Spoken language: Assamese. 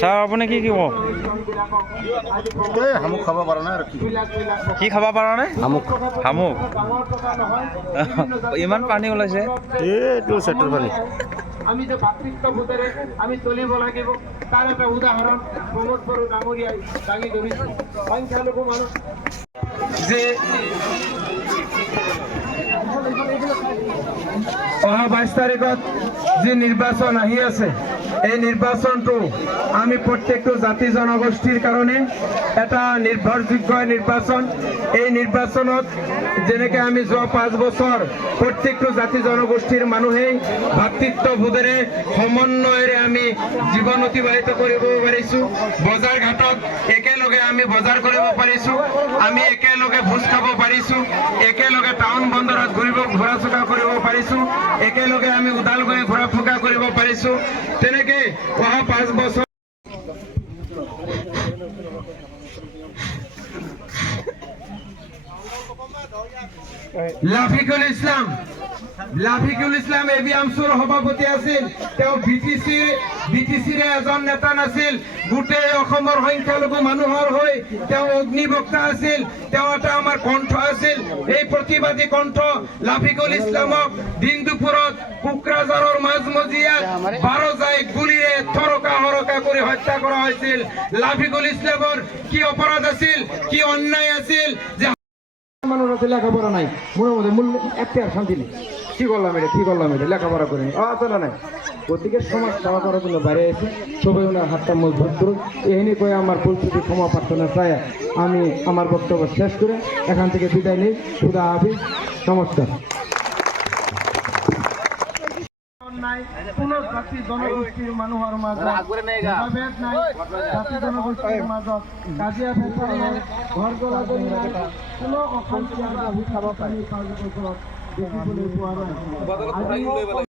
ছাৰ আপুনি কি ক'ব? শামুক খাব পৰা নাই আৰু কি খাব পৰা নাই? শামুক শামুক ইমান পানী ওলাইছে। এইটো চেটৰ পানী। আমি যে ভাতৃত্ববোধেৰে আমি চলিব লাগিব তাৰ এটা উদাহৰণ প্ৰমোদ বড়ো ডাঙৰীয়াই দাঙি ধৰিছে। সংখ্যালঘু মানুহ যে অহা 22 তাৰিখত যি নিৰ্বাচন আহি আছে, এই নিৰ্বাচনটো আমি প্ৰত্যেকটো জাতি জনগোষ্ঠীৰ কাৰণে এটা নিৰ্ভৰযোগ্য নিৰ্বাচন। এই নিৰ্বাচনত যেনেকে আমি যোৱা 5 বছৰ প্ৰত্যেকটো জাতি জনগোষ্ঠীৰ মানুহেই ভাতৃত্ববোধেৰে সমন্বয়েৰে আমি জীৱন অতিবাহিত কৰিব পাৰিছোঁ। বজাৰ ঘাটত একেলগে আমি বজাৰ কৰিব পাৰিছোঁ, আমি একেলগে ভোজ খাব পাৰিছোঁ, একেলগে টাউন বন্দৰত ঘূৰা চকা কৰিব পাৰিছোঁ, একেলগে আমি ওদালগুৰি ঘূৰা ফুকা কৰিব পাৰিছোঁ। তেনেকে অহা 5 বছৰ লাফিকুল ইছলাম এবিএমছুৰ সভাপতি আছিল। তেওঁ বিটিচিৰ এজন নেতা নাছিল, গোটেই অসমৰ সংখ্যালঘু মানুহৰ হৈ তেওঁ অগ্নিবক্তা আছিল। তেওঁ এটা আমাৰ কণ্ঠ আছিল। এই প্ৰতিবাদী কণ্ঠ লাফিকুল ইছলামক দিন দুপৰত কোকৰাঝাৰৰ মাজমজিয়াত 12 জাই গুলিৰে থৰকা হৰকা কৰি হত্যা কৰা হৈছিল। লাফিকুল ইছলামৰ কি অপৰাধ আছিল, কি অন্যায় আছিল যে মানুষ আছে লেখাপড়া নাই, মনের মধ্যে মূল একটা শান্তি নেই। কি করলাম এটা লেখাপড়া করে চলা নাই। গতিকে সমাজ সেবা করার জন্য বাইরে এসে সবাই ওনার হাতটা মজবুত করুন। এখানে কয়ে আমার পরিস্থিতি ক্ষমা প্রার্থনা চাই আমি আমার বক্তব্য শেষ করে এখান থেকে বিদায় নিই। খুদা হাফিজ, নমস্কার। কোনো জাতি জনগোষ্ঠীর মানুহৰ মাজত ভেদাভেদ নাই, জাতি জনগোষ্ঠীৰ মাজত কাজিয়া পেচাল নাই, ঘৰ জ্বলাজলি নাই, কোনো অশান্তি খাব পাৰি দেখিবলৈ পোৱা নাই।